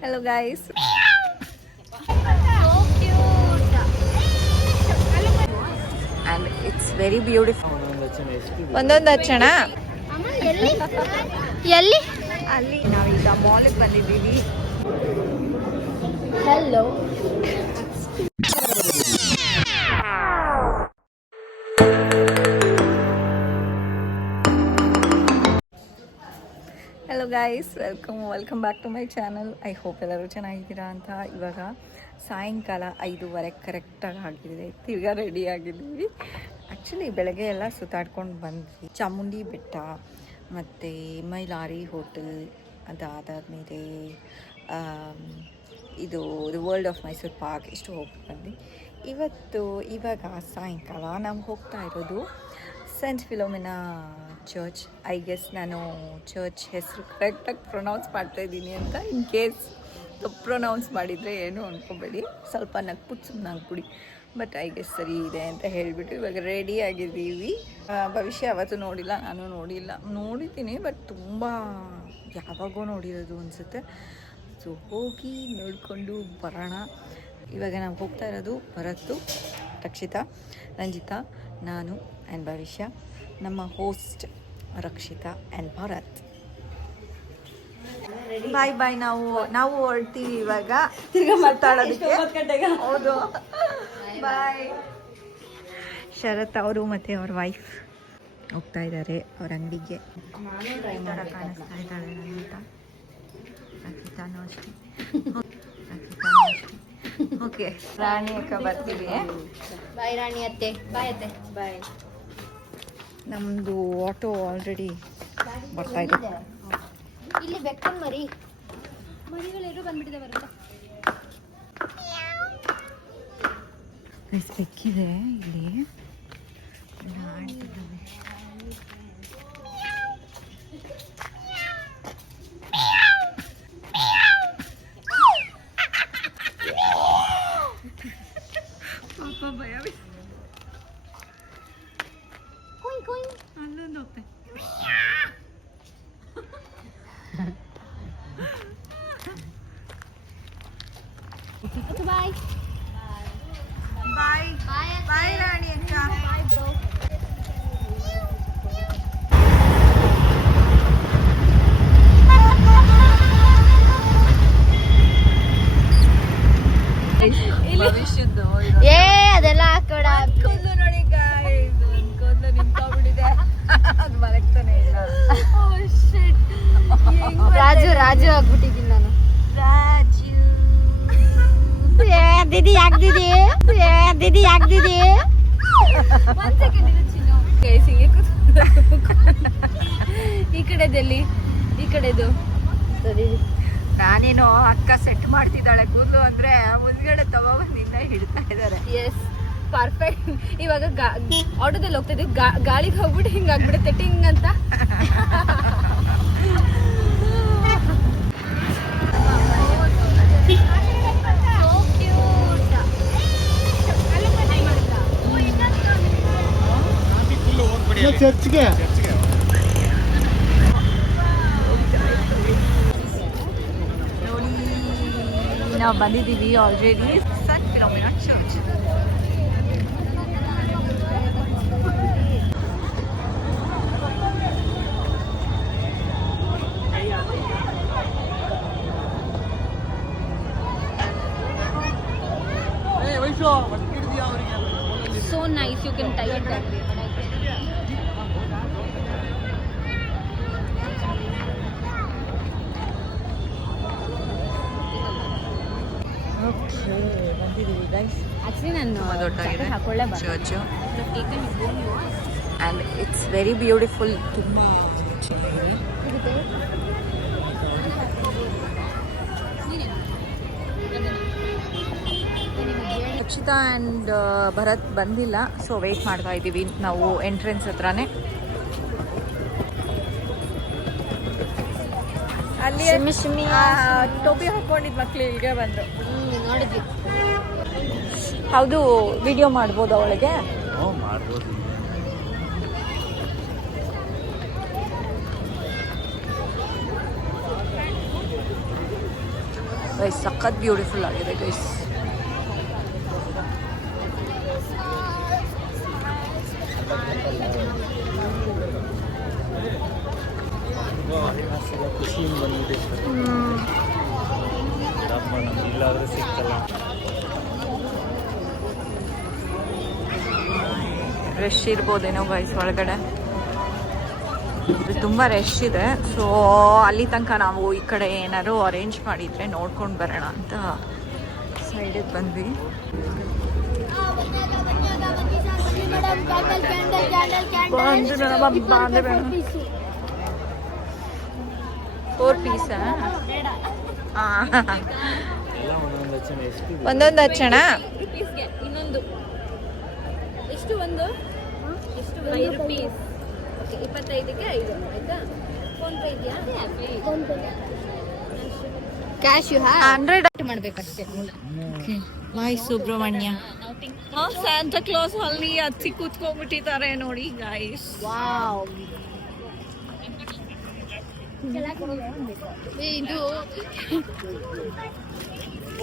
Hello guys. So cute. And it's very beautiful. ಒಂದೊಂದು ಹಚ್ಚೋಣ. ಅಮ್ಮ ಎಲ್ಲಿ ಎಲ್ಲಿ ಅಲ್ಲಿ ನಾವೀಗ ಮಾಲಿಗೆ ಬಂದಿದ್ದೀವಿ. Hello hello guys, welcome back to my channel. I hope ಎಲ್ಲರೂ ಚೆನ್ನಾಗಿದ್ದೀರಾ ಅಂತ. ಇವಾಗ ಸಾಯಂಕಾಲ 5:30 ಕರೆಕ್ಟಾಗಿ ಆಗಿದೆ. ತಿರ್ಗಾ ರೆಡಿ ಆಗಿದ್ದೀವಿ. ಆ್ಯಕ್ಚುಲಿ ಬೆಳಗ್ಗೆ ಎಲ್ಲ ಸುತ್ತಾಡ್ಕೊಂಡು ಬಂದ್ವಿ. ಚಾಮುಂಡಿ ಬೆಟ್ಟ ಮತ್ತು ಮೈಲಾರಿ ಹೋಟೆಲ್, ಅದಾದಮೇಲೆ ಇದು the world of Mysuru park, ಇಷ್ಟು ಹೋಗಿ ಬಂದ್ವಿ. ಇವಾಗ ಸಾಯಂಕಾಲ ನಾವು ಹೋಗ್ತಾ ಇರೋದು saint Philomena church. I guess ನಾನು ಚರ್ಚ್ ಹೆಸರು ಕರೆಕ್ಟಾಗಿ ಪ್ರೊನೌನ್ಸ್ ಮಾಡ್ತಾಯಿದ್ದೀನಿ ಅಂತ. ಇನ್ ಕೇಸ್ ಪ್ರೊನೌನ್ಸ್ ಮಾಡಿದರೆ ಏನು ಅಂದ್ಕೋಬೇಡಿ, ಸ್ವಲ್ಪ ನಗ್ಬಿಟ್ಟು ಸುಮ್ಮನಾಗ್ಬಿಡಿ. ಬಟ್ ಐ ಗೆಸ್ ಸರಿ ಇದೆ ಅಂತ ಹೇಳಿಬಿಟ್ಟು ಇವಾಗ ರೆಡಿ ಆಗಿದ್ದೀವಿ. ಭವಿಷ್ಯ ಅವತ್ತು ನೋಡಿಲ್ಲ, ನಾನು ನೋಡಿದ್ದೀನಿ ಬಟ್ ತುಂಬ ಯಾವಾಗೋ ನೋಡಿರೋದು ಅನಿಸುತ್ತೆ. ಸೊ ಹೋಗಿ ನೋಡಿಕೊಂಡು ಬರೋಣ. ಇವಾಗ ನಾವು ಹೋಗ್ತಾ ಇರೋದು ಭರತ್, ರಕ್ಷಿತಾ, ರಂಜಿತಾ, ನಾನು ಆ್ಯಂಡ್ ಭವಿಷ್ಯ, ನಮ್ಮ ಹೋಸ್ಟ್ ರಕ್ಷಿತಾ ಆ್ಯಂಡ್ ಭರತ್. ಬಾಯ್. ನಾವು ಹೊರಡ್ತೀವಿ ಇವಾಗ ಮಾತಾಡೋದಕ್ಕೆ. ಹೌದು, ಬಾಯ್. ಶರತ್ ಅವರು ಮತ್ತು ಅವ್ರ ವೈಫ್ ಹೋಗ್ತಾ ಇದ್ದಾರೆ ಅವ್ರ ಅಂಗಡಿಗೆ. ಈ ಥರ ಕಾಣಿಸ್ತಾ ಇದ್ದಾಳೆ ಅಂತ. ರಕ್ಷಿತಾನೂ ಅಷ್ಟೇ. ಓಕೆ, ರಾಣಿ ಅಕ್ಕ ಬರ್ತೀವಿ. ಬಾಯ್ ರಾಣಿ ಅತ್ತೆ. ಬಾಯ್ ಅತ್ತೆ. ಬಾಯ್. ನಮ್ಮದು ಆಟೋ ಆಲ್ರೆಡಿ ಬರ್ತಾ ಇದೆ. ಇಲ್ಲಿ ಬೆಕ್ಕನ್ ಮರಿಗಳೆಲ್ಲರೂ ಬಂದ್ಬಿಟ್ಟಿದೆ. ಬರುತ್ತೆ ಬೆಕ್ಕಿದೆ ಇಲ್ಲಿ ಆಡ್ತಿದ್ದಾವೆ. ಪಾಪ ಭಯ ಅಲ್ಲೊಂದು ಹೋಗ್ತೆ. ಬಾಯ್ ಬಾಯ್ ಬಾಯ್ ರಾಣಿ ಅಕ್ಕ. Bye bro. ಭವಿಷ್ಯದ್ದು ಏ ಅದೆಲ್ಲ ಹಾಕೋಡ. ಕೂದಲು ನೋಡಿ ಗಾಯ್ಸ್, ಕೂದಲು ನಿಂತ್ಕೊಂಡ್ಬಿಟ್ಟಿದೆ. ಅದು ಮಲಗ್ತಾನೆ ಇಲ್ಲ. ರಾಜು ಆಗ್ಬಿಟ್ಟಿದ್ದೀನಿ ನಾನು. ರಾಜು ದೀದಿ ಯಾಕ್ದಿದಿ ಈ ಕಡೆದಲ್ಲಿ ಈ ಕಡೆದು ಸರಿ. ನಾನೇನೋ ಅಕ್ಕ ಸೆಟ್ ಮಾಡ್ತಿದ್ದಾಳೆ ಕೂದಲು ಅಂದ್ರೆ ಮುಂದ್ಗಡೆ ತಗೊಬಂದು ಇನ್ನ ಹಿಡ್ತಾ ಇದ್ದಾರೆ. Yes, perfect. ಇವಾಗ ಆಟೋದಲ್ಲಿ ಹೋಗ್ತಾ ಇದ್ದೀವಿ, ಗಾಳಿಗೆ ಹೋಗ್ಬಿಟ್ಟು ಹಿಂಗಾಗ್ಬಿಡುತ್ತೆ ಟಿಂಗ್ ಅಂತ. ಚರ್ಚ್ಗೆ ನೋಡಿ, ನಾವು ಬಂದಿದ್ದೀವಿ already saint Philomena church. So nice, you can tie it that way. Okay, ಬಂದಿದ್ದೀವಿ ಗೈಸ್. ಆಕ್ಚುಲಿ ನಾನು ತುಂಬ ದೊಡ್ಡದಾಗಿದೆ ಹಾಕೊಳ್ಳೇ church. And it's very beautiful. ತುಂಬ ಚೆನ್ನಾಗಿದೆ. ರಕ್ಷಿತಾ ಆ್ಯಂಡ್ ಭರತ್ ಬಂದಿಲ್ಲ, ಸೊ ವೆಯ್ಟ್ ಮಾಡ್ತಾ ಇದ್ದೀವಿ ನಾವು ಎಂಟ್ರೆನ್ಸ್ ಹತ್ರನೇ. ಅಲ್ಲಿ ಟೋಪಿ ಹಾಕೊಂಡಿದ್ ಮಕ್ಳು ಇಲ್ಲಿಗೆ ಬಂದರು. ನೋಡಿದ್ವಿ. ಹೌದು, ವಿಡಿಯೋ ಮಾಡ್ಬೋದು ಅವಳಿಗೆ. ಮಾಡ್ಬೋದು. ಗೈಸ್ ಸಖತ್ ಬ್ಯೂಟಿಫುಲ್ ಆಗಿದೆ ಗೈಸ್. ರಶ್ ಇರ್ಬೋದೇನೋ ಗೈಸ್ ಒಳಗಡೆ, ತುಂಬ ರಶ್ ಇದೆ. ಸೊ ಅಲ್ಲಿ ತನಕ ನಾವು ಈ ಕಡೆ ಏನಾದ್ರು ಅರೇಂಜ್ ಮಾಡಿದರೆ ನೋಡ್ಕೊಂಡು ಬರೋಣ ಅಂತ ಸೈಡಿಗೆ ಬಂದ್ವಿ. Four Pisa? ಒಂದೊಂದು ಹಚ್ಚೋಣ. ಇನ್ನೊಂದು ಎಷ್ಟು? ಒಂದು ಎಷ್ಟು? 5 ರೂಪೀಸ್. 25ಗೆ 5 ಆಯ್ತಾ? ಫೋನ್ ಪೇ ಇದೆಯಾ? ಕ್ಯಾಶ್ ಯು ಹ್ಯಾವ್ 100 ಮಾಡಬೇಕಷ್ಟೇ. ವಾಯ್ ಸುಬ್ರಹ್ಮಣ್ಯ ಸ್ಯಾಂಟಾ ಕ್ಲಾಸ್ ಅಲ್ಲಿ ಹತ್ತಿ ಕೂತ್ಕೊಂಡ್ಬಿಟ್ಟಿದ್ದಾರೆ ನೋಡಿ ಗೈಸ್. ವಾವ್, ಇದು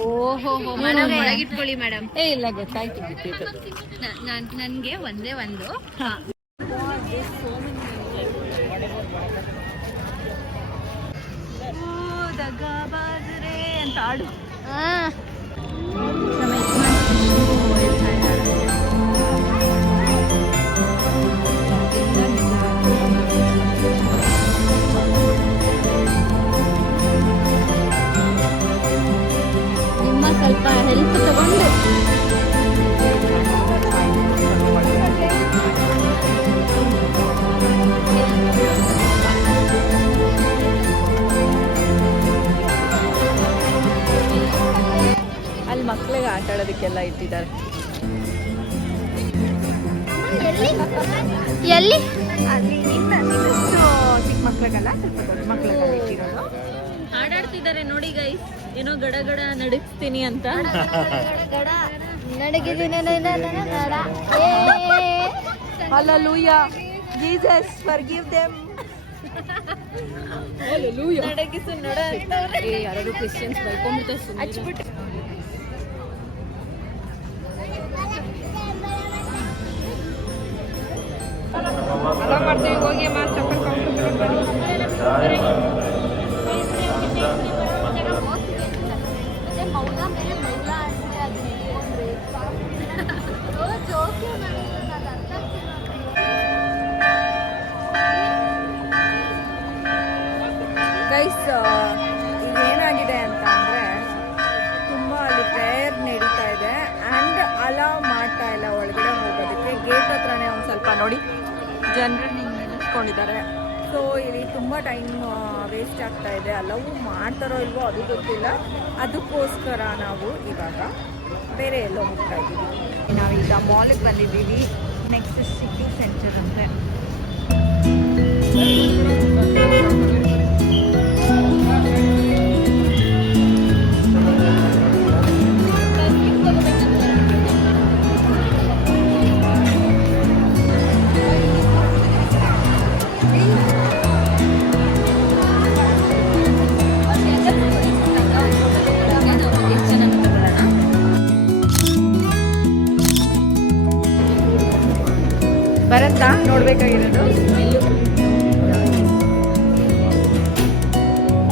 ಓಹೋ ಮೇಡಮ್ ಒಳಗಿಟ್ಕೊಳ್ಳಿ ಮೇಡಮ್. ಇಲ್ಲ ಗೊತ್ತಾಯ್ತು ಬಿಟ್ಟಿದ್ದು. ನನಗೆ ಒಂದೇ ಒಂದು ದಗಾಬಾಜ್ರೆ ಅಂತ ಆಡು. ನಿಮ್ಮ ಸ್ವಲ್ಪ ಹೆಲ್ಪ್ ತಗೊಂಡು ಅಲ್ಲಿ ಮಕ್ಳಿಗೆ ಆಟ ಆಡೋದಕ್ಕೆಲ್ಲ ಇಟ್ಟಿದ್ದಾರೆ. ಎಲ್ಲಿ? ಅಲ್ಲಿ ಇನ್ನಷ್ಟು ಚಿಕ್ಕ ಮಕ್ಳಿಗೆಲ್ಲ ಸ್ವಲ್ಪ ದೊಡ್ಡ ಮಕ್ಳಿಗೆಲ್ಲ ಇಟ್ಟಿರೋದು. ಆಡಾಡ್ತಿದ್ದಾರೆ ನೋಡಿ ಗೈಸ್. ಏನೋ ಗಡ ಗಡ ನಡಗಿಸ್ತೀನಿ ಅಂತ. Hallelujah. Jesus, forgive them. Hallelujah. ನಡಗಿಸು ನಡ ಅಂತ ಯಾರು ಕ್ರಿಶ್ಚಿಯನ್ಸ್ ಬೈಕೊಂಡ್ಬಿಡ್ತಾರೆ. ಹಚ್ಬಿಟ್ಟು ಮಾಡ್ತೀವಿ. ಹೋಗಿ ಗೈಸ್ ಈಗ ಏನಾಗಿದೆ ಅಂತ ಅಂದರೆ ತುಂಬ ಅಲ್ಲಿ ಪ್ರೇಯರ್ ನಡೀತಾ ಇದೆ ಆ್ಯಂಡ್ ಅಲೌ ಮಾಡ್ತಾ ಇಲ್ಲ ಒಳಗಡೆ ಹೋಗೋದಕ್ಕೆ. ಗೇಟ್ ಹತ್ರನೇ ಒಂದು ಸ್ವಲ್ಪ ನೋಡಿ ಜನರು ಹಿಂಗೆ ನಿಂತ್ಕೊಂಡಿದ್ದಾರೆ. ಸೊ ಇಲ್ಲಿ ತುಂಬ ಟೈಮ್ ವೇಸ್ಟ್ ಆಗ್ತಾ ಇದೆ. ಅಲವು ಮಾಡ್ತಾರೋ ಇಲ್ವೋ ಅದು ಗೊತ್ತಿಲ್ಲ. ಅದಕ್ಕೋಸ್ಕರ ನಾವು ಇವಾಗ ಬೇರೆ ಎಲ್ಲೋ ಹೋಗ್ತಾ ಇದ್ದೀವಿ. ನಾವೀಗ ಮಾಲಿಗೆ ಬಂದಿದ್ದೀವಿ. ನೆಕ್ಸ್ಟ್ ಸಿಟಿ ಸೆಂಟರ್ ಅಂತೆ. ಬರುತ್ತಾ ನೋಡ್ಬೇಕಾಗಿರೋದು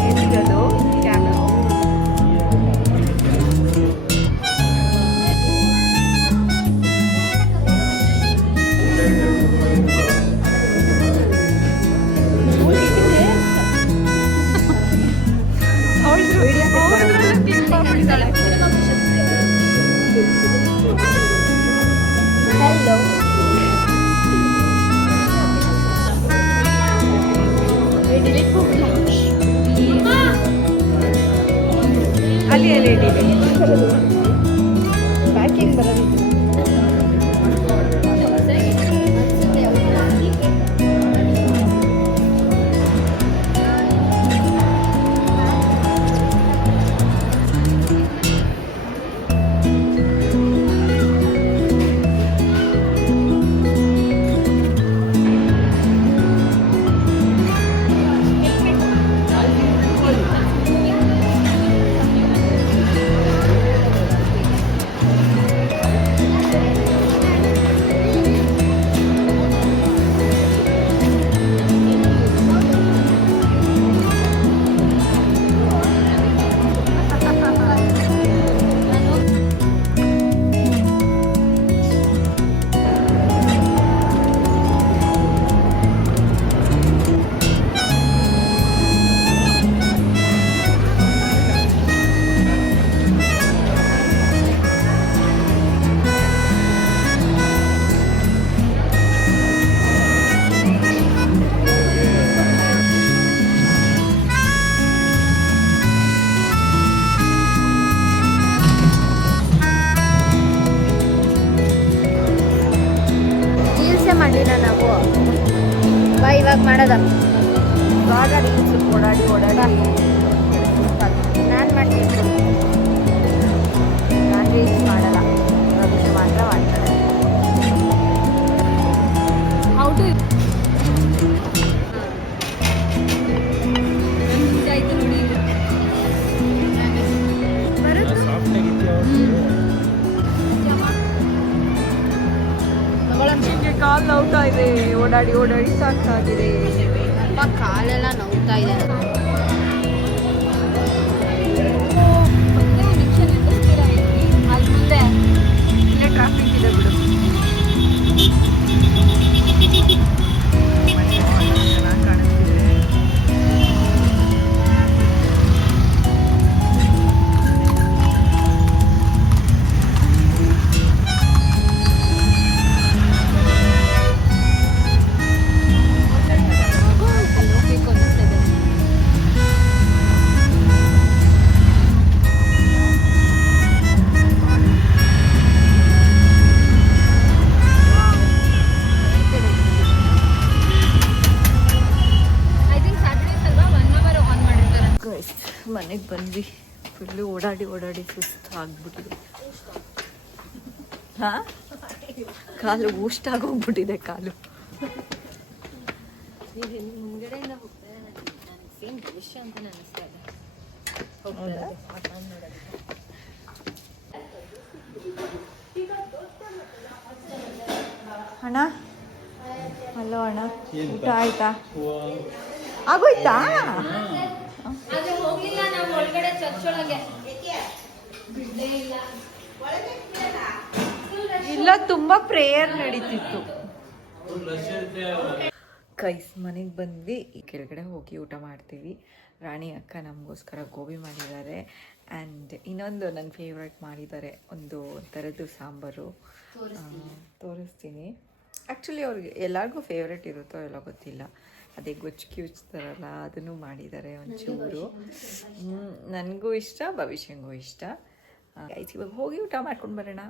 ಎಷ್ಟದು ಕ್ಯಾಮ್ರಾ. ಹಲೋ ಅಲ್ಲಿ ಅಲ್ಲಿ ಪ್ಯಾಕಿಂಗ್ ಬರೋದು. ಇವಾಗ ಮಾಡೋದ ಇವಾಗ ರೀಲ್ಸ್ ಓಡಾಡಿ ನಾನು ಮಾಡ್ತೀನಿ. ನಾನು ರೀಲ್ಸ್ ಮಾಡಲ್ಲ, ಭವಿಷ್ಯ ಮಾತ್ರ ಮಾಡ್ತಾರೆ. ಹೌ ಟು ನಿಮಗೆ ಕಾಲು ನೋವ್ತಾ ಇದೆ, ಓಡಾಡಿ ಸಾಕಾಗಿದೆ. ತುಂಬ ಕಾಲೆಲ್ಲ ನೋವ್ತಾ ಇದೆ. ಅಲ್ಲಿ ಮುಂದೆ ಇಲ್ಲೇ ಟ್ರಾಫಿಕ್ ಇದೆ ಬಿಡು. ಚೆನ್ನಾಗಿ ಕಾಣಿಸ್ತಿದೆ. ಹೋಗ್ಬೇಕು ಅನ್ನಿಸ್ತದೆ. ಐ ಥಿಂಕ್ ಸ್ಯಾಟರ್ಡೇಸ್ ಅಲ್ವಾ 1 hour ಆನ್ ಮಾಡಿರ್ತಾರೆ. ಗೈಸ್ ಮನೆಗೆ ಬಂದ್ವಿ. ಫುಲ್ಲು ಓಡಾಡಿ ಸುಸ್ತು ಆಗ್ಬಿಟ್ಟಿದೆ. ಹಾಂ, ಕಾಲು ಊಷ್ಟಾಗೋಗ್ಬಿಟ್ಟಿದೆ ಕಾಲು. ಮುಂಗಡೆಯಿಂದ ಹೋಗ್ತಾರೆ. ನನಗೆ ಸೇಮ್ ಭವಿಷ್ಯ ಅಂತ ಅನಿಸ್ತಾ ಇದೆ. ಅಣ್ಣ, ಹಲೋ ಅಣ್ಣ, ಊಟ ಆಯ್ತಾ? ಆಗೋಯ್ತಾ? ಆದ್ರೆ ಹೋಗ್ಲಿಲ್ಲ ನಾವು ಒಳಗಡೆ ಚರ್ಚ್ ಒಳಗೆ. ಬಿಡ್ಲೇ ಇಲ್ಲ. ಇಲ್ಲ, ತುಂಬ ಪ್ರೇಯರ್ ನಡೀತಿತ್ತು. ಕೈಸ್ ಮನೆಗೆ ಬಂದ್ವಿ. ಈ ಕೆಳಗಡೆ ಹೋಗಿ ಊಟ ಮಾಡ್ತೀವಿ. ರಾಣಿ ಅಕ್ಕ ನಮಗೋಸ್ಕರ ಗೋಬಿ ಮಾಡಿದ್ದಾರೆ. ಆ್ಯಂಡ್ ಇನ್ನೊಂದು ನನ್ನ ಫೇವ್ರೆಟ್ ಮಾಡಿದ್ದಾರೆ, ಒಂದು ಥರದ್ದು ಸಾಂಬಾರು. ತೋರಿಸ್ತೀನಿ. ಆ್ಯಕ್ಚುಲಿ ಅವ್ರಿಗೆ ಎಲ್ಲರಿಗೂ ಫೇವ್ರೆಟ್ ಇರುತ್ತೋ ಎಲ್ಲ ಗೊತ್ತಿಲ್ಲ. ಅದೇ ಗೊಜ್ಜಿಗೆ ಉಚ್ತಾರಲ್ಲ, ಅದನ್ನು ಮಾಡಿದ್ದಾರೆ ಒಂಚೂರು. ನನಗೂ ಇಷ್ಟ, ಭವಿಷ್ಯಂಗೂ ಇಷ್ಟ. ಆಯ್ತು, ಇವಾಗ ಹೋಗಿ ಊಟ ಮಾಡ್ಕೊಂಡು ಬರೋಣ.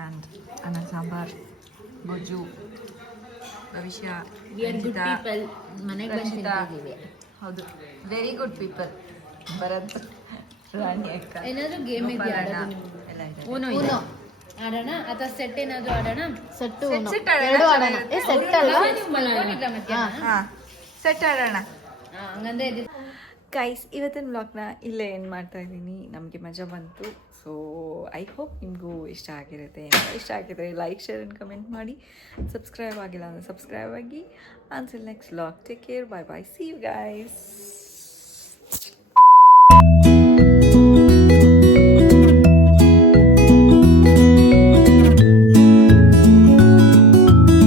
ಆ್ಯಂಡ್ ಅನ್ನ ಸಾಂಬಾರ್, ಗೊಜ್ಜು, ಭವಿಷ್ಯ, ಮನೆಗೆ ಬಂದಿದ್ದೀವಿ. ಹೌದು, ವೆರಿ ಗುಡ್ ಪೀಪಲ್. ಭರತ್, ರಾಣಿ ಅಕ್ಕ, ಏನಾದರೂ ಗೇಮ್ ಇದೆಯಾ ಎಲ್ಲ ಊನೋ ಆಡೋಣ ಅಥವಾ ಸೆಟ್ ಏನಾದರೂ ಆಡೋಣ? ಸೆಟ್ ಸೆಟ್ ಅಲ್ವಾ? ಸೆಟ್ ಆಡೋಣ. ಹಂಗಂದ್ರೆ ಗೈಸ್, ಇವತ್ತಿನ ವ್ಲಾಗ್ನ ಇಲ್ಲೇ ಏನು ಮಾಡ್ತಾ ಇದ್ದೀನಿ. ನಮಗೆ ಮಜಾ ಬಂತು. ಸೊ ಐ ಹೋಪ್ ನಿಮಗೂ ಇಷ್ಟ ಆಗಿರುತ್ತೆ. ಇಷ್ಟ ಆಗಿದ್ರೆ ಲೈಕ್, ಶೇರ್ ಆ್ಯಂಡ್ ಕಮೆಂಟ್ ಮಾಡಿ. ಸಬ್ಸ್ಕ್ರೈಬ್ ಆಗಿಲ್ಲ ಅಂದರೆ ಸಬ್ಸ್ಕ್ರೈಬ್ ಆಗಿ. Until next vlog, take care, bye bye, see you guys.